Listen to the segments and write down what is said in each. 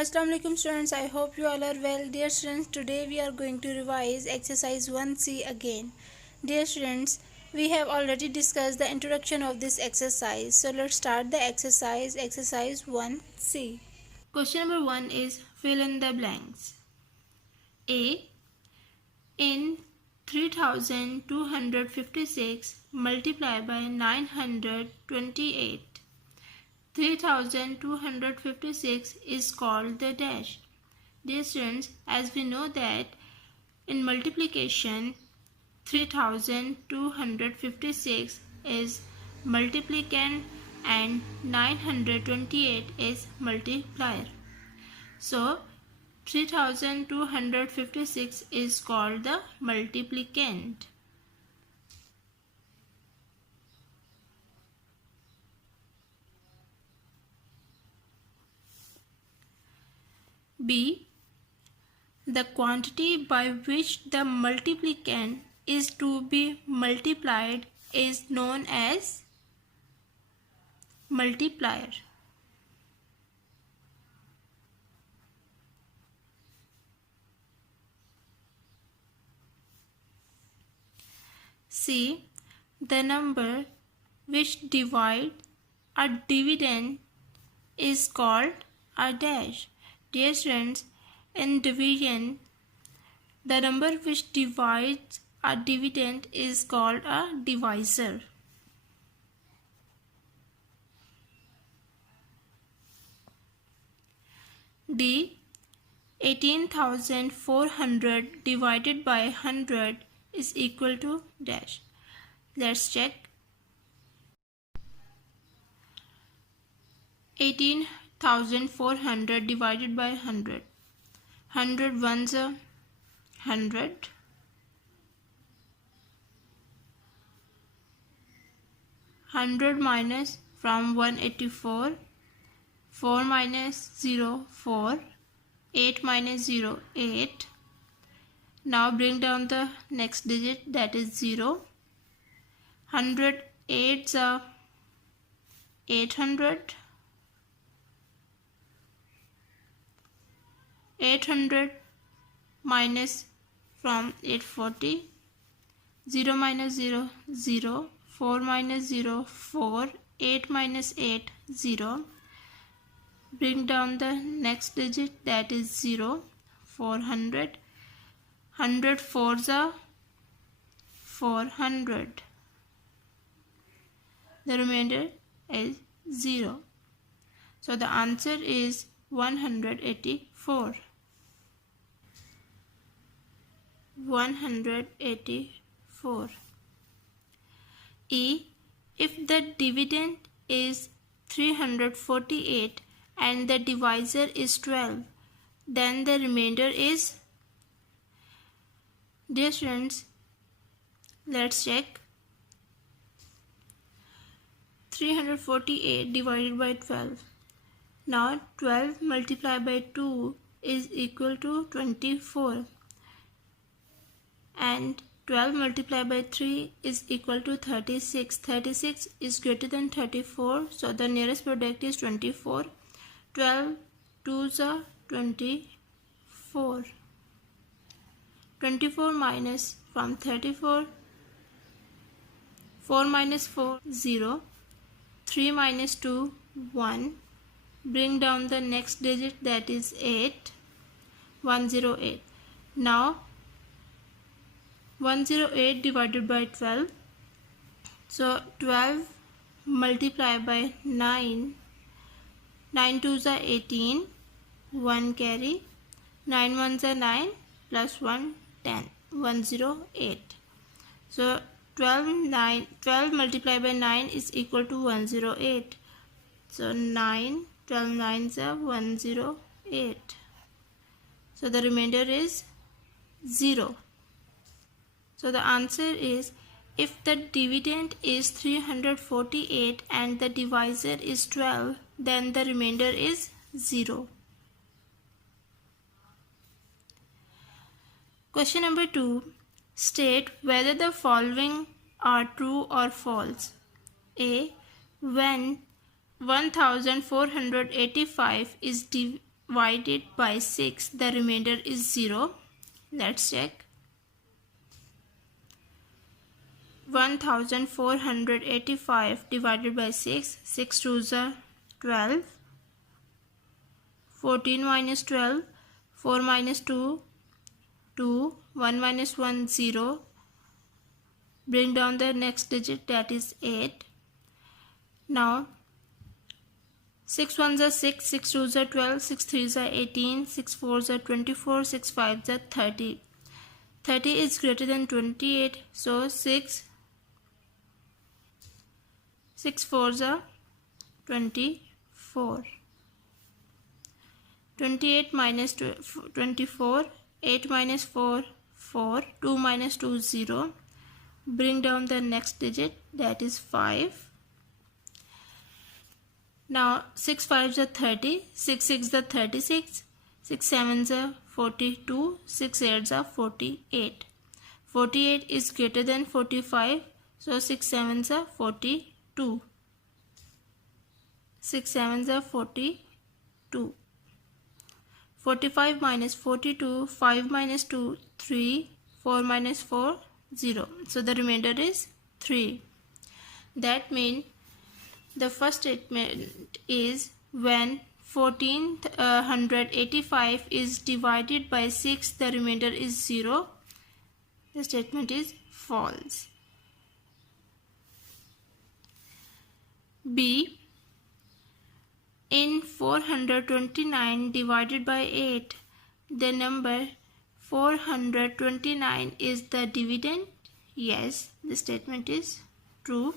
Assalamu alaikum students, I hope you all are well. Dear students, today we are going to revise exercise 1C again. Dear students, we have already discussed the introduction of this exercise. So let's start the exercise 1C. Question number 1 is fill in the blanks. A. In 3256 multiply by 928. 3256 is called the dash. Dear students, as we know that in multiplication 3256 is multiplicand and 928 is multiplier. So 3256 is called the multiplicand. B. The quantity by which the multiplicand is to be multiplied is known as multiplier. C. The number which divides a dividend is called a dash. Dear students, in division, the number which divides a dividend is called a divisor. D. 18,400 divided by 100 is equal to dash. Let's check. 18,400 divided by 100. 100 ones are 100. 100 minus from 184. 4 minus 0, 4. 8 minus 0, 8. Now bring down the next digit, that is 0. 100 8s are 800. 800 minus from 840. 0 minus 0, 0. 4 minus 0, 4. 8 minus 8, 0. Bring down the next digit, that is 0. 400. 100 fours are 400. The remainder is 0. So the answer is 184. 184. E. If the dividend is 348 and the divisor is 12, then the remainder is. Dear students, let's check. 348 divided by 12. Now 12 multiplied by 2 is equal to 24. And 12 multiplied by 3 is equal to 36. 36 is greater than 34. So the nearest product is 24. 12 2s are 24. 24 minus from 34. 4 minus 4, 0. 3 minus 2, 1. Bring down the next digit, that is 8. 108. Now 108 divided by 12. So 12 multiplied by 9. 9 2s are 18. 1 carry. 9 1s are 9 plus 1 10. 108. So 12 multiplied by 9 is equal to 108. So 12 9s are 108. So the remainder is 0. So the answer is, if the dividend is 348 and the divisor is 12, then the remainder is 0. Question number 2. State whether the following are true or false. A. When 1485 is divided by 6, the remainder is 0. Let's check. 1485 divided by 6, 6 2s are 12, 14 minus 12, 4 minus 2, 2, 1 minus 1, 0. Bring down the next digit, that is 8. Now 6 1s are 6, 6 2s are 12, 6 3s are 18, 6 4s are 24, 6 5s are 30. 30 is greater than 28, so 6 4s are 24. 28 minus 24, 8 minus 4, 4, 2 minus 2, 0. Bring down the next digit, that is 5. Now 6 5s are 30, 6 6s are 36, 6 7s are 42, 6 8s are 48. 48 is greater than 45, so 6 7s are 42. 6 7s are 42. 45 minus 42, 5 minus 2, 3, 4 minus 4, 0. So the remainder is 3. That means the first statement is when 1485 is divided by 6, the remainder is 0. The statement is false. B. In 429 divided by 8, the number 429 is the dividend. Yes, the statement is true.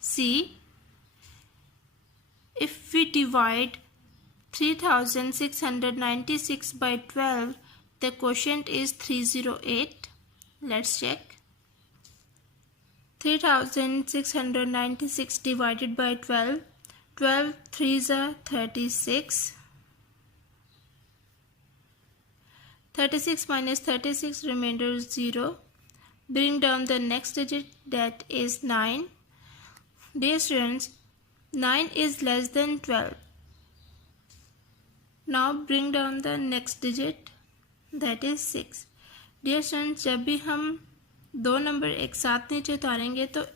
C. If we divide 3696 by 12, the quotient is 308. Let's check. 3696 divided by 12. 12 3s are 36. 36 minus 36, remainder is 0. Bring down the next digit, that is 9. Dear students, 9 is less than 12. Now bring down the next digit, that is 6. Dear students, जब भी हम दो number एक साथ नीचे उतारेंगे तो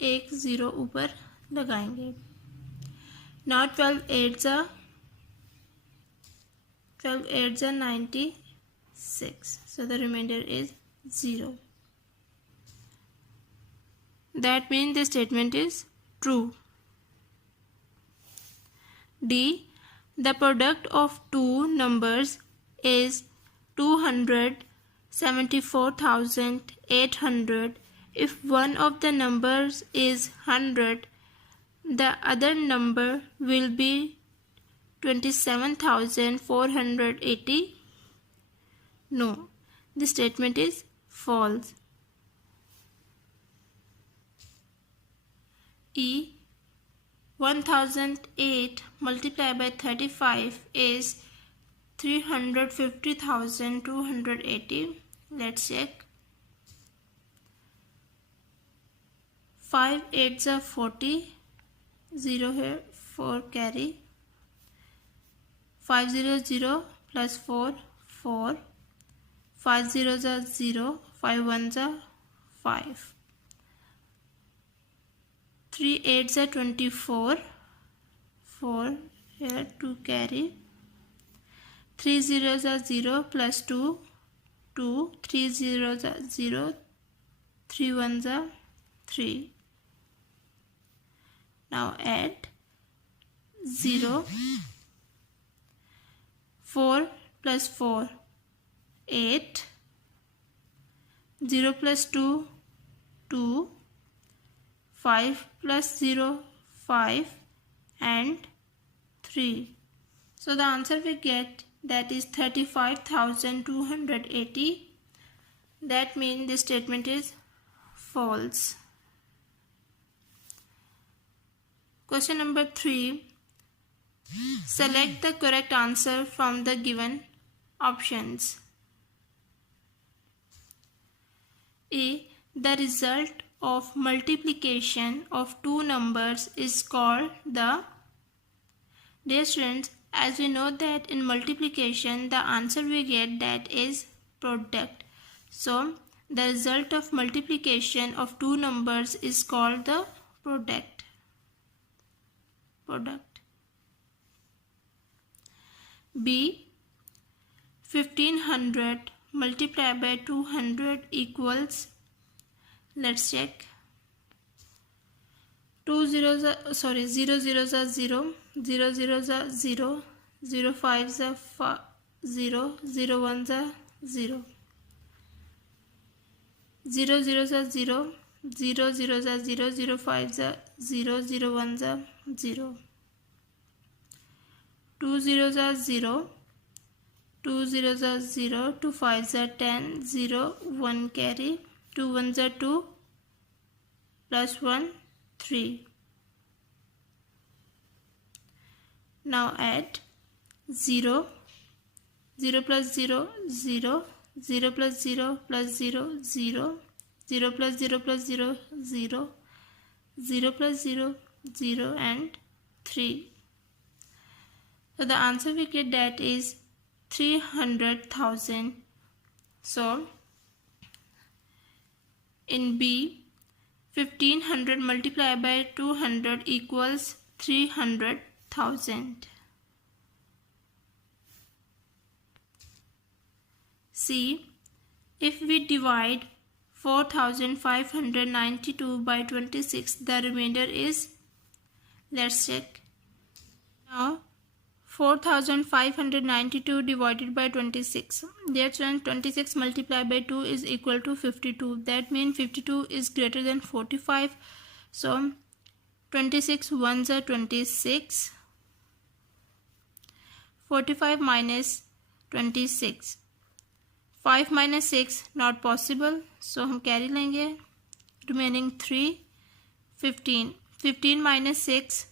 एक 0 ऊपर लगाएंगे. Now 12 8s are 96. So the remainder is 0. That means the statement is true. D. The product of two numbers is 274,800. If one of the numbers is 100, the other number will be 27,480. No, the statement is false. E. 1008 multiplied by 35 is 350,280. Let's check. 5 8s are 40. 0 here, 4 carry. 5 0 0 plus 4 4. 5 zeros are 0. 5 1s are 5. 3 8s are 24. 4 here, 2 carry. 3 zeros are 0 plus 2 2. 3 zeros are 0. 3 1s are 3. Now add 0. 4 plus 4 8. 0 plus 2 2. 5 plus 0 5 and 3. So the answer we get, that is 35,280. That means this statement is false. Question number 3. Select the correct answer from the given options. A. The result of multiplication of two numbers is called the. Dear students, as we know that in multiplication the answer we get that is product. So the result of multiplication of two numbers is called the product. B. 1500 multiplied by 200 equals, let's check, 0 zeros are 0, 0 zeros are 0, 0 fives are 0, 0 ones are 0, 0 zeros are 0, 0 zeros are 0, 0 fives are 0, 0 ones are 0, 2 zeros are 0, 2 zeros are 0, 2 fives are 10, 0, 1 carry, 2 ones are 2, plus 1, 3. Now add 0, 0 plus 0, 0, 0 plus 0 plus 0, 0, 0 plus 0 plus 0, 0, 0 plus 0, 0 and 3. So the answer we get that is 300,000. So in B, 1500 multiplied by 200 equals 300,000. C, if we divide 4592 by 26, the remainder is, let's check. Now 4592 divided by 26. That's when 26 multiplied by 2 is equal to 52. That means 52 is greater than 45. So 26 ones are 26. 45 minus 26. 5 minus 6 not possible. So हम carry लेंगे. Remaining 3. 15. 15 minus 6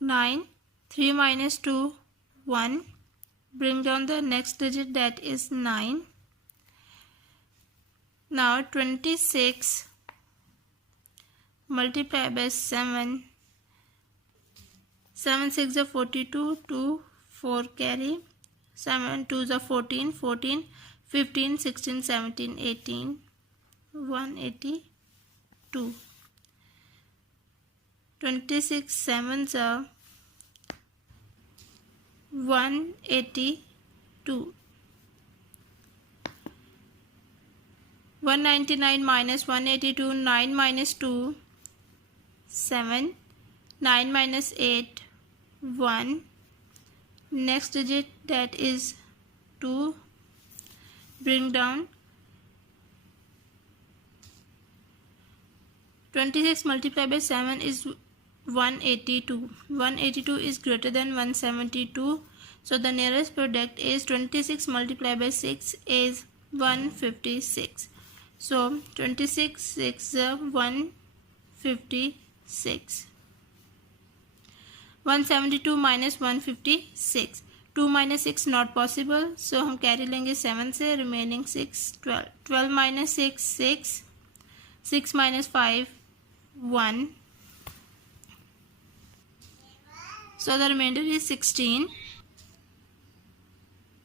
9. 3 minus 2, 1. Bring down the next digit, that is 9. Now 26 multiplied by 7. 7 6 are 42, 2, 4 carry. 7 2 are 14, 14, 15, 16, 17, 18, 182. 26 sevens are 182. 199 minus 182, 9 minus 2, 7, 9 minus 8, 1. Next digit, that is 2. Bring down. 26 multiplied by 7 is 182. 182 is greater than 172. So the nearest product is 26 multiplied by 6 is 156. So 26 6 156. 172 minus 156. 2 minus 6 not possible. So हम carry लेंगे 7 से. Remaining 6 12. 12 minus 6 6. 6 minus 5 1. So the remainder is 16.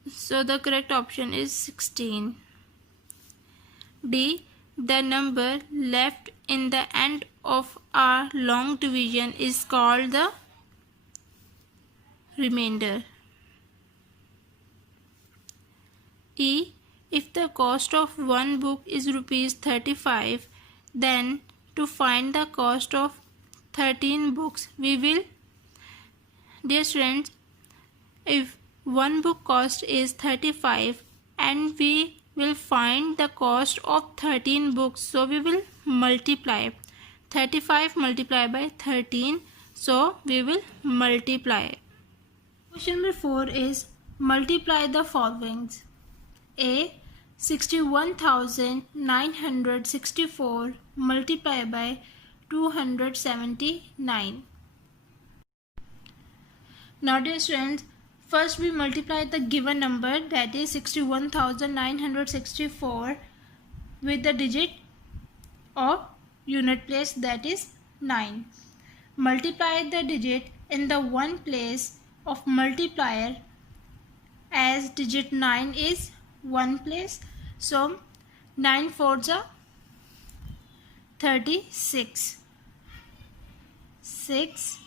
So the correct option is 16. D. The number left in the end of a long division is called the remainder. E. If the cost of one book is rupees 35, then to find the cost of 13 books, we will, dear students, if one book cost is 35 and we will find the cost of 13 books, so we will multiply 35 multiplied by 13, so we will multiply. Question number 4 is multiply the followings. A. 61,964 multiplied by 279. Now dear students, first we multiply the given number, that is 61,964, with the digit of unit place, that is 9. Multiply the digit in the one place of multiplier as digit 9 is 1 place. So 9 4s are 36. 6,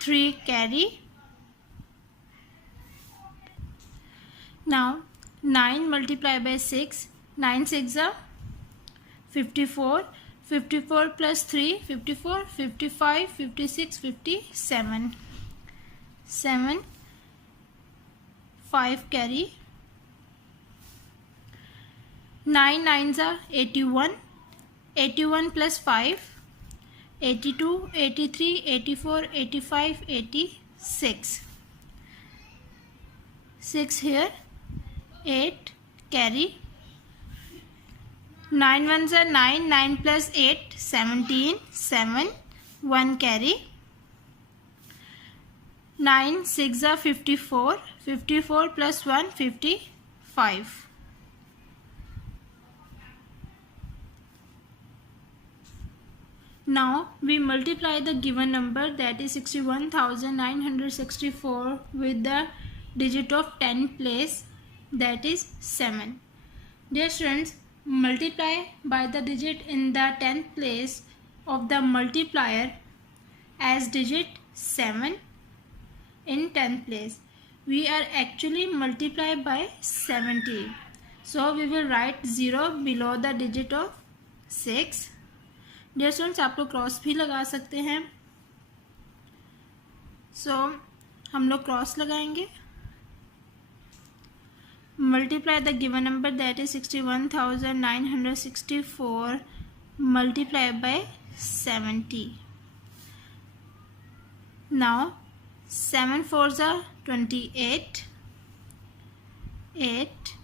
3 carry. Now 9 multiplied by 6, 9 6 are 54. 54 plus 3, 54, 55, 56, 57. 7, 5 carry. 9 9s are 81. 81 plus 5, 82, 83, 84, 85, 86. 6 here. 8 carry. 9 ones are 9. 9 plus 8, 17. 7, 1 carry. 9 6 are 54. 54 plus 1, 55. Now we multiply the given number, that is 61,964, with the digit of 10 place, that is 7. Dear students, multiply by the digit in the 10th place of the multiplier as digit 7 in 10th place. We are actually multiply by 70. So we will write 0 below the digit of 6. Dear students, आप लोग cross भी लगा सकते हैं. सो हम लोग cross लगाएंगे. Multiply the given number, that is 61,964 multiply by 70. Now 7 4s are 28. 8,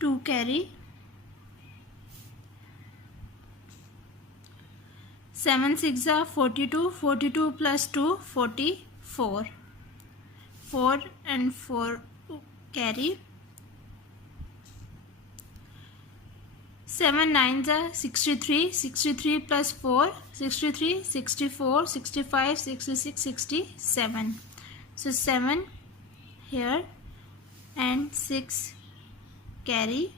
2 carry. 7 6 are 42. 42 plus 2, 44. 4 and 4 carry. 7 9s are 63. 63 plus 4, 63. 64, 65, 66, 67. So 7 here and 6 carry.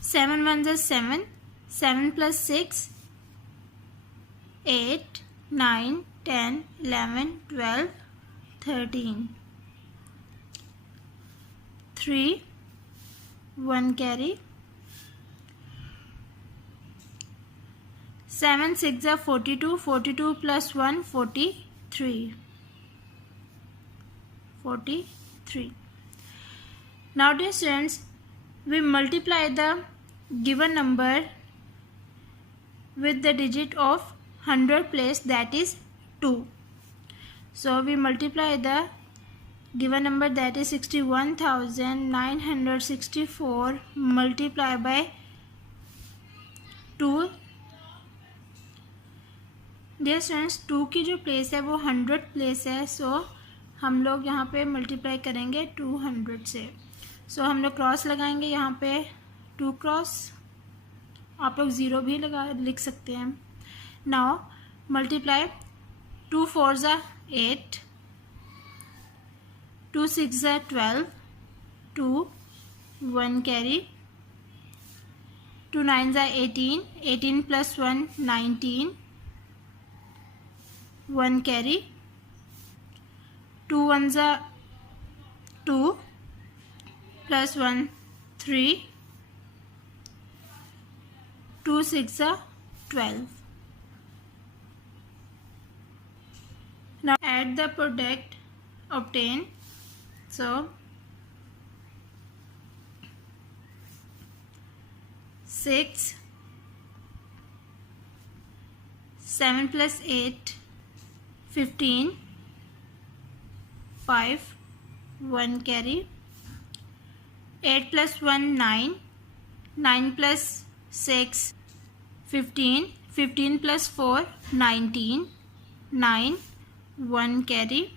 7 1s are 7. 7 plus 6, 8, 9, 10, 11, 12, 13. 3, 1 carry. 7 6 are 42. 42 plus 1, 43. 43. Now dear students, we multiply the given number with the digit of 100 place, that is 2. So we multiply the given number, that is 61,964 multiply by 2. Dear students, 2 की जो place है वो 100 place है. सो हम लोग यहाँ पे multiply करेंगे 200 से. सो हम लोग क्रॉस लगाएंगे यहाँ पे 2 क्रॉस. आप लोग 0 भी लिख सकते हैं. Now multiply 2 4s are 8. 2 6s are 12. 2 1 carry. 2 9s are 18. 18 plus 1 19. 1 carry. 2 1s are 2 plus 1 3. 2 6 are 12. Now add the product obtained. So 6, 7 plus 8, 15. 5, 1 carry. 8 plus 1 9. 9 plus 6, 15. 15 plus 4, 19. 9, 1 carry.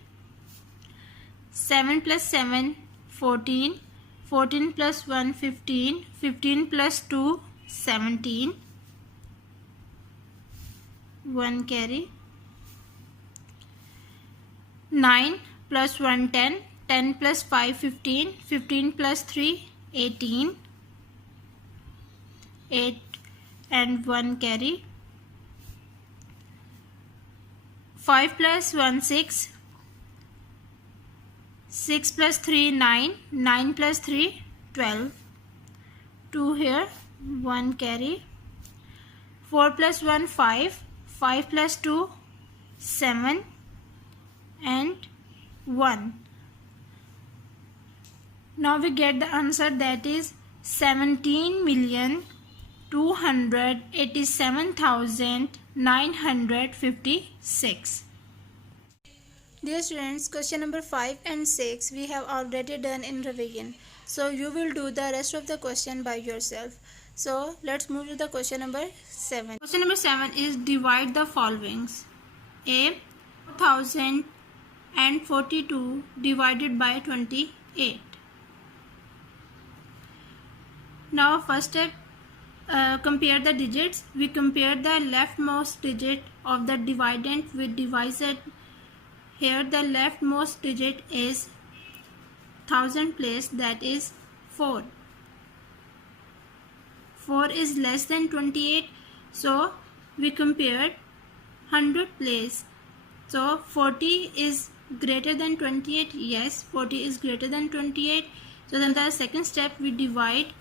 7 plus 7, 14. 14 plus 1, 15. 15 plus 2, 17. 1 carry. 9 plus 1 10, 10 plus 5 15, 15 plus 3 18, 8 and 1 carry. 5 plus 1 6, 6 plus 3 9, 9 plus 3 12, 2 here, 1 carry. 4 plus 1 5, 5 plus 2 7 and 1. Now we get the answer, that is 17,287,956. Dear students, question number 5 and 6 we have already done in revision. So you will do the rest of the question by yourself. So let's move to the question number 7. Question number 7 is divide the followings. A 1042 divided by 28. Now first step, compare the digits. We compare the leftmost digit of the dividend with divisor. Here the leftmost digit is 1000 place, that is 4. 4 is less than 28, so we compared 100 place. So 40 is greater than 28. Yes, 40 is greater than 28. So then the second step, we divide.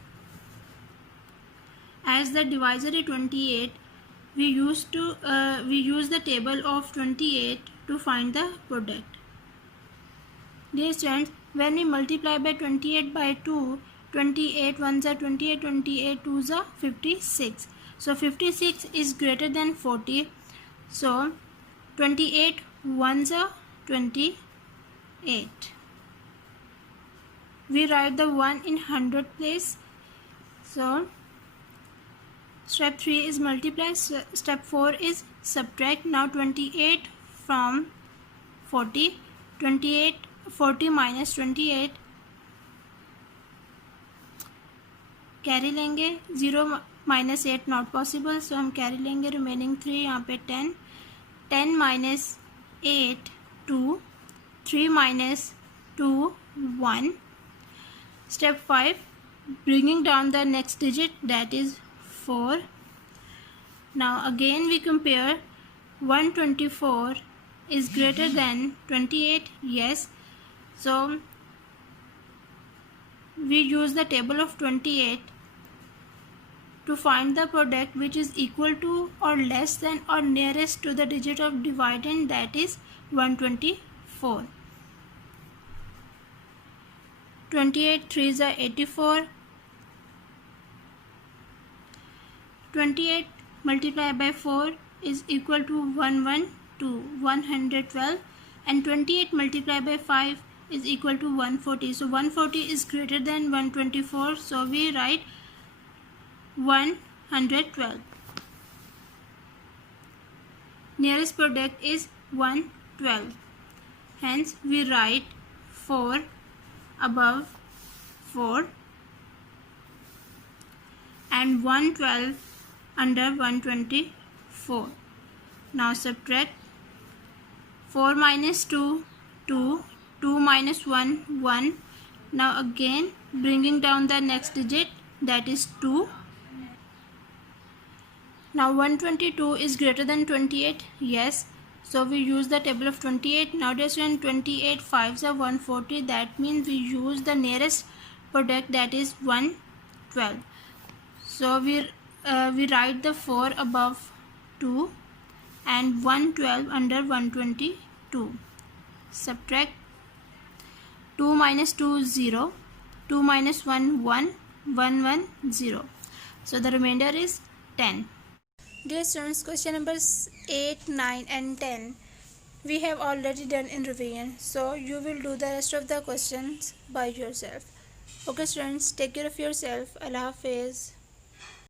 As the divisor is 28, we use the table of 28 to find the product. Dear students, when we multiply by 28 by 2, 28 ones are 28, 28 twos are 56. So 56 is greater than 40. So 28 ones are 28. We write the 1 in 100 place. So step 3 is multiply. Step 4 is subtract. Now 28 from 40. 40 minus 28 carry लेंगे. 0 minus 8 not possible, so हम carry लेंगे. Remaining 3, यहाँ पे 10. 10 minus 8 2. 3 minus 2 1. Step 5, bringing down the next digit, that is 4. Now again we compare. 124 is greater than 28. Yes, so we use the table of 28 to find the product which is equal to or less than or nearest to the digit of dividend, that is 124. 28 3s are 84. 28 multiplied by 4 is equal to 112, and 28 multiplied by 5 is equal to 140. So 140 is greater than 124, so we write 112. Nearest product is 112. Hence we write 4 above 4 and 112 under 124. Now subtract. 4 minus 2 2. 2 minus 1 1. Now again bringing down the next digit, that is 2. Now 122 is greater than 28. Yes, so we use the table of 28. Nowadays when 28 5s are 140, that means we use the nearest product, that is 112. So we write the 4 above 2 and 112 under 122. Subtract. 2 minus 2 0. 2 minus 1 1. 1 1 0. So the remainder is 10. Dear students, question numbers 8, 9 and 10 we have already done in revision. So you will do the rest of the questions by yourself. Okay students, take care of yourself. Allah Hafiz.